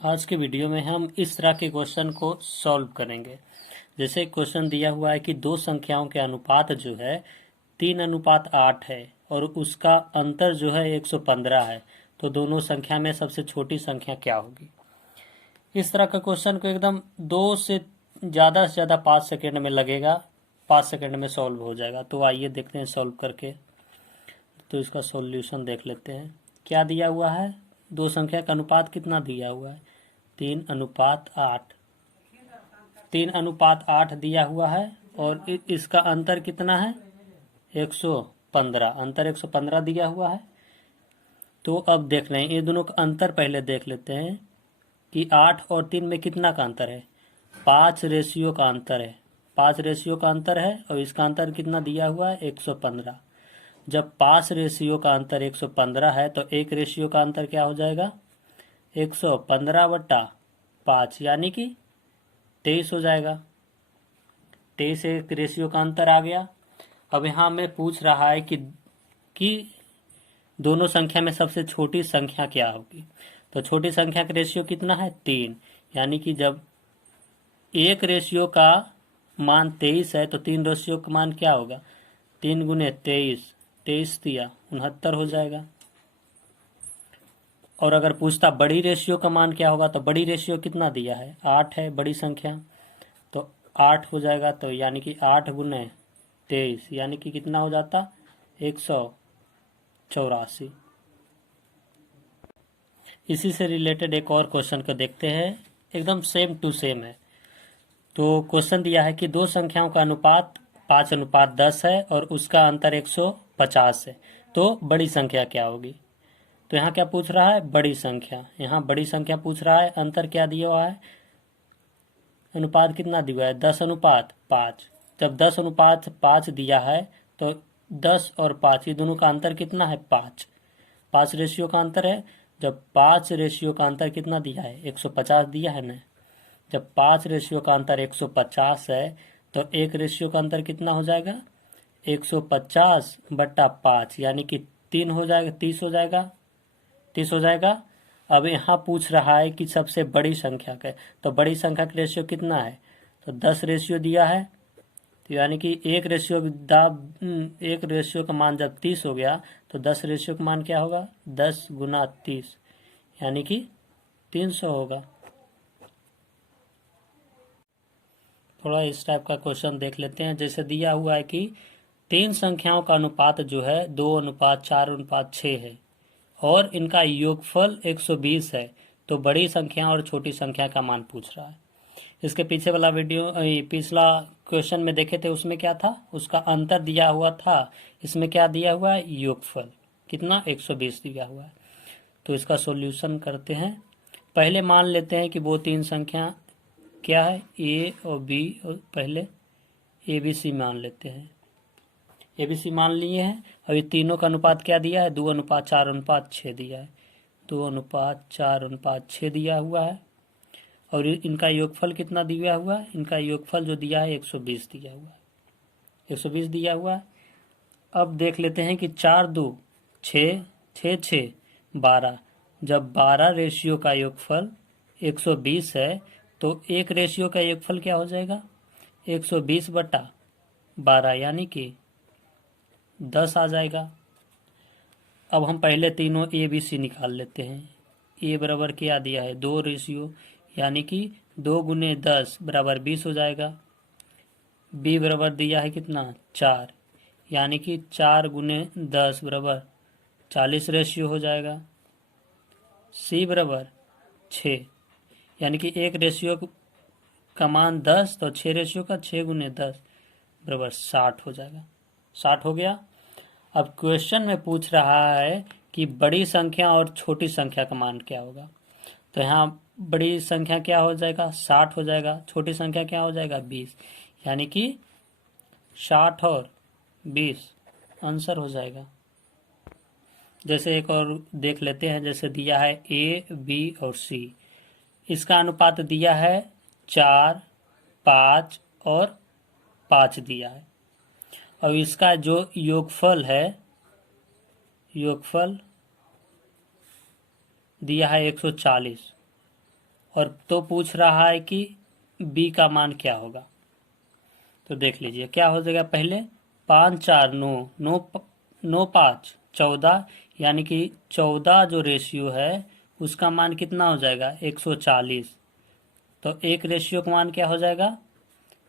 आज के वीडियो में हम इस तरह के क्वेश्चन को सॉल्व करेंगे। जैसे क्वेश्चन दिया हुआ है कि दो संख्याओं के अनुपात जो है 3:8 है और उसका अंतर जो है 115 है, तो दोनों संख्या में सबसे छोटी संख्या क्या होगी। इस तरह का क्वेश्चन को एकदम 2 से ज़्यादा 5 सेकेंड में लगेगा, 5 सेकेंड में सॉल्व हो जाएगा। तो आइए देखते हैं सॉल्व करके। तो इसका सॉल्यूशन देख लेते हैं। क्या दिया हुआ है, दो संख्या का अनुपात कितना दिया हुआ है, 3:8। 3:8 दिया हुआ है और इसका अंतर कितना है, 115। अंतर 115 दिया हुआ है। तो अब देख रहे हैं ये दोनों का अंतर, पहले देख लेते हैं कि 8 और 3 में कितना का अंतर है, 5 रेशियो का अंतर है। 5 रेशियो का अंतर है और इसका अंतर कितना दिया हुआ है, 115। जब 5 रेशियो का अंतर 115 है तो एक रेशियो का अंतर क्या हो जाएगा, 115/5 यानी कि 23 हो जाएगा। 23 एक रेशियो का अंतर आ गया। अब यहाँ में पूछ रहा है कि दोनों संख्या में सबसे छोटी संख्या क्या होगी। तो छोटी संख्या का रेशियो कितना है, 3। यानी कि जब एक रेशियो का मान 23 है तो 3 रेशियो का मान क्या होगा, 3 गुने 23, 23×3 = 69 हो जाएगा। और अगर पूछता बड़ी रेशियो का मान क्या होगा, तो बड़ी रेशियो कितना दिया है, 8 है बड़ी संख्या, तो 8 हो जाएगा। तो यानी कि 8 गुने 23 यानी कि कितना हो जाता, 184। इसी से रिलेटेड एक और क्वेश्चन को देखते हैं, एकदम सेम टू सेम है। तो क्वेश्चन दिया है कि दो संख्याओं का अनुपात 5:10 है और उसका अंतर 150 है, तो बड़ी संख्या क्या होगी। तो यहाँ क्या पूछ रहा है, बड़ी संख्या। यहाँ बड़ी संख्या पूछ रहा है, अंतर क्या दिया हुआ है, अनुपात कितना दिया है, 10:5। जब 10:5 दिया है तो 10 और 5 ये दोनों का अंतर कितना है, 5। 5 रेशियो का अंतर है। जब 5 रेशियो का अंतर कितना दिया है, 150 दिया है ना। जब 5 रेशियो का अंतर 150 है तो एक रेशियो का अंतर कितना हो जाएगा, 150/5 यानी कि 3 हो जाएगा, 30 हो जाएगा, 30 हो जाएगा। अब यहाँ पूछ रहा है कि सबसे बड़ी संख्या का, तो बड़ी संख्या का रेशियो कितना है, तो 10 रेशियो दिया है। तो यानी कि एक रेशियो का मान जब 30 हो गया तो 10 रेशियो का मान क्या होगा, 10 गुना 30 यानी कि 300 होगा। थोड़ा इस टाइप का क्वेश्चन देख लेते हैं। जैसे दिया हुआ है कि 3 संख्याओं का अनुपात जो है 2:4:6 है और इनका योगफल 120 है, तो बड़ी संख्या और छोटी संख्या का मान पूछ रहा है। इसके पीछे वाला वीडियो, पिछला क्वेश्चन में देखे थे, उसमें क्या था, उसका अंतर दिया हुआ था। इसमें क्या दिया हुआ है, योगफल कितना, 120 दिया हुआ है। तो इसका सॉल्यूशन करते हैं। पहले मान लेते हैं कि वो 3 संख्या क्या है, ए और बी, और पहले ABC मान लेते हैं। ABC मान लिए हैं। और ये तीनों का अनुपात क्या दिया है, 2:4:6 दिया है। 2:4:6 दिया हुआ है। और इनका योगफल कितना दिया हुआ है, इनका योगफल जो दिया है 120 दिया हुआ है, 120 दिया हुआ है। अब देख लेते हैं कि 4×2 6, 6 6 12। जब 12 रेशियो का योगफल 120 है तो एक रेशियो का योगफल क्या हो जाएगा, 120/12 यानी कि 10 आ जाएगा। अब हम पहले तीनों ABC निकाल लेते हैं। A बराबर क्या दिया है, 2 रेशियो यानी कि 2 गुने 10 बराबर 20 हो जाएगा। B बराबर दिया है कितना, 4 यानी कि 4 गुने 10 बराबर 40 रेशियो हो जाएगा। C बराबर 6 यानी कि एक रेशियो का मान 10, तो 6 रेशियो का 6 गुने 10 बराबर 60 हो जाएगा। 60 हो गया। अब क्वेश्चन में पूछ रहा है कि बड़ी संख्या और छोटी संख्या का मान क्या होगा। तो यहाँ बड़ी संख्या क्या हो जाएगा, 60 हो जाएगा। छोटी संख्या क्या हो जाएगा, 20 यानी कि 60 और 20 आंसर हो जाएगा। जैसे एक और देख लेते हैं। जैसे दिया है A, B और C, इसका अनुपात दिया है 4, 5 और 5 दिया है। और इसका जो योगफल है, योगफल दिया है 140। और तो पूछ रहा है कि b का मान क्या होगा। तो देख लीजिए क्या हो जाएगा। पहले 5 4 9 9 5 14, यानी कि 14 जो रेशियो है उसका मान कितना हो जाएगा 140। तो एक रेशियो का मान क्या हो जाएगा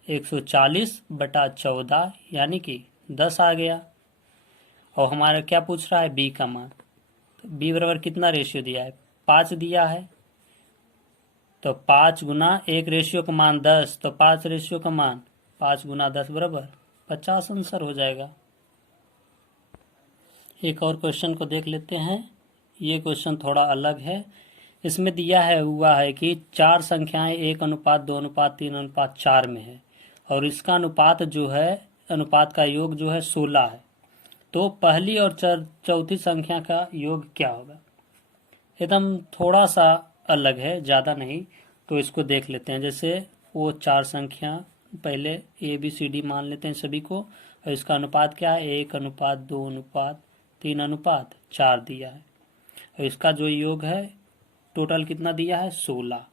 140/14, यानी कि 10 आ गया। और हमारा क्या पूछ रहा है बी का मान। तो बी बराबर कितना रेशियो दिया है 5 दिया है। तो 5 गुना एक रेशियो का मान 10, तो 5 रेशियो का मान 5 गुना 10 बराबर 50 आंसर हो जाएगा। एक और क्वेश्चन को देख लेते हैं। ये क्वेश्चन थोड़ा अलग है। इसमें दिया है हुआ है कि 4 संख्याएं 1:2:3:4 में है और इसका अनुपात जो है, अनुपात का योग जो है 16 है। तो पहली और चौथी संख्या का योग क्या होगा। एकदम थोड़ा सा अलग है, ज़्यादा नहीं। तो इसको देख लेते हैं। जैसे वो 4 संख्या पहले ABCD मान लेते हैं सभी को, और इसका अनुपात क्या है 1:2:3:4 दिया है। और इसका जो योग है टोटल कितना दिया है 16।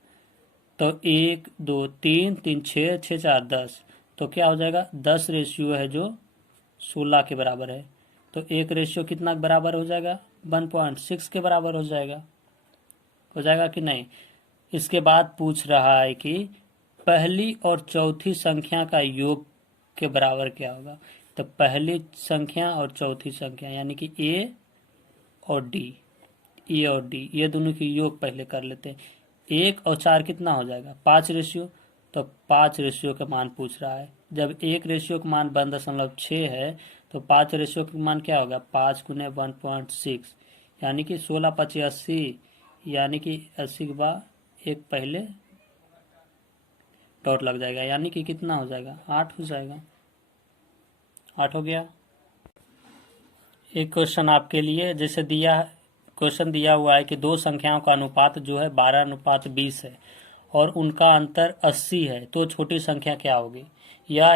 तो 1 2 3 3 6 6 4 10, तो क्या हो जाएगा 10 रेशियो है जो 16 के बराबर है। तो एक रेशियो कितना के बराबर हो जाएगा 1.6 के बराबर हो जाएगा कि नहीं। इसके बाद पूछ रहा है कि पहली और चौथी संख्या का योग के बराबर क्या होगा। तो पहली संख्या और चौथी संख्या यानी कि ए और डी ये दोनों की योग पहले कर लेते हैं। 1 और 4 कितना हो जाएगा 5 रेशियो। तो 5 रेशियो का मान पूछ रहा है। जब एक रेशियो का मान 1.6 है तो 5 रेशियो का मान क्या होगा 5 गुने 1.6, यानी कि 16 5 80, यानी कि 80 के बाद एक पहले डॉट लग जाएगा, यानी कि कितना हो जाएगा 8 हो जाएगा। 8 हो गया। एक क्वेश्चन आपके लिए, जैसे क्वेश्चन दिया हुआ है कि 2 संख्याओं का अनुपात जो है 12:20 है और उनका अंतर 80 है, तो छोटी संख्या क्या होगी। यह